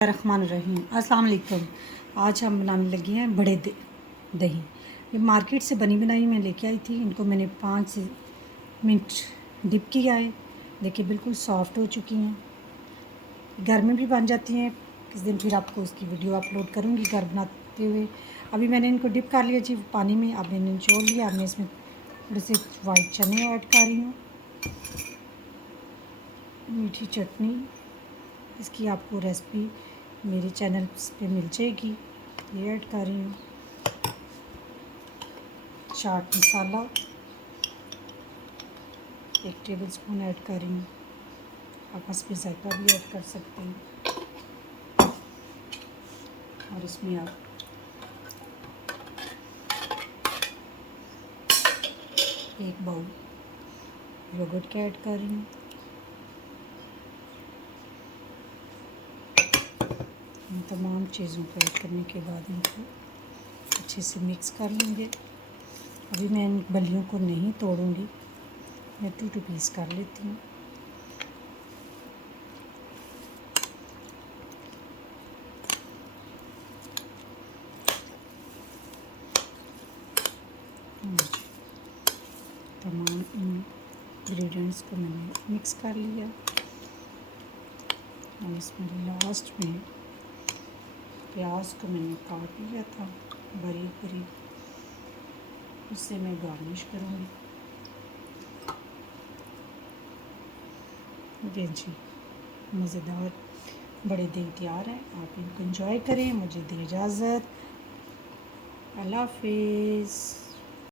रहमानुर्रहीम। अस्सलाम वालेकुम। आज हम बनाने लगे हैं बड़े दही। ये मार्केट से बनी बनाई मैं लेके आई थी। इनको मैंने 5 मिनट डिप किया है। देखिए बिल्कुल सॉफ्ट हो चुकी हैं। घर में भी बन जाती हैं। किस दिन फिर आपको उसकी वीडियो अपलोड करूँगी घर बनाते हुए। अभी मैंने इनको डिप कर लिया जी पानी में। अब मैंने निचोड़ लिया। अब मैं इसमें थोड़े से वाइट चने ऐड कर रही हूँ। मीठी चटनी, इसकी आपको रेसिपी मेरे चैनल पे मिल जाएगी। ये ऐड कर रही हूँ। चाट मसाला 1 टेबलस्पून ऐड कर रही हूँ। आप इसमें जायका भी ऐड कर सकते हैं। और इसमें आप एक बाउल योगर्ट का ऐड कर रही हूँ। इन तमाम चीज़ों को ऐड करने के बाद इनको अच्छे से मिक्स कर लेंगे। अभी मैं इन बलियों को नहीं तोड़ूंगी, मैं 2 पीस कर लेती हूँ। तमाम इंग्रेडिएंट्स को मैंने मिक्स कर लिया और इसमें लास्ट में प्याज को मैंने काट लिया था बारीक बारीक, उससे मैं गार्निश करूँगी। ये जी मज़ेदार बड़े दही तैयार हैं। आप इनको एंजॉय करें। मुझे दें इजाज़त। अल्लाह हाफिज़।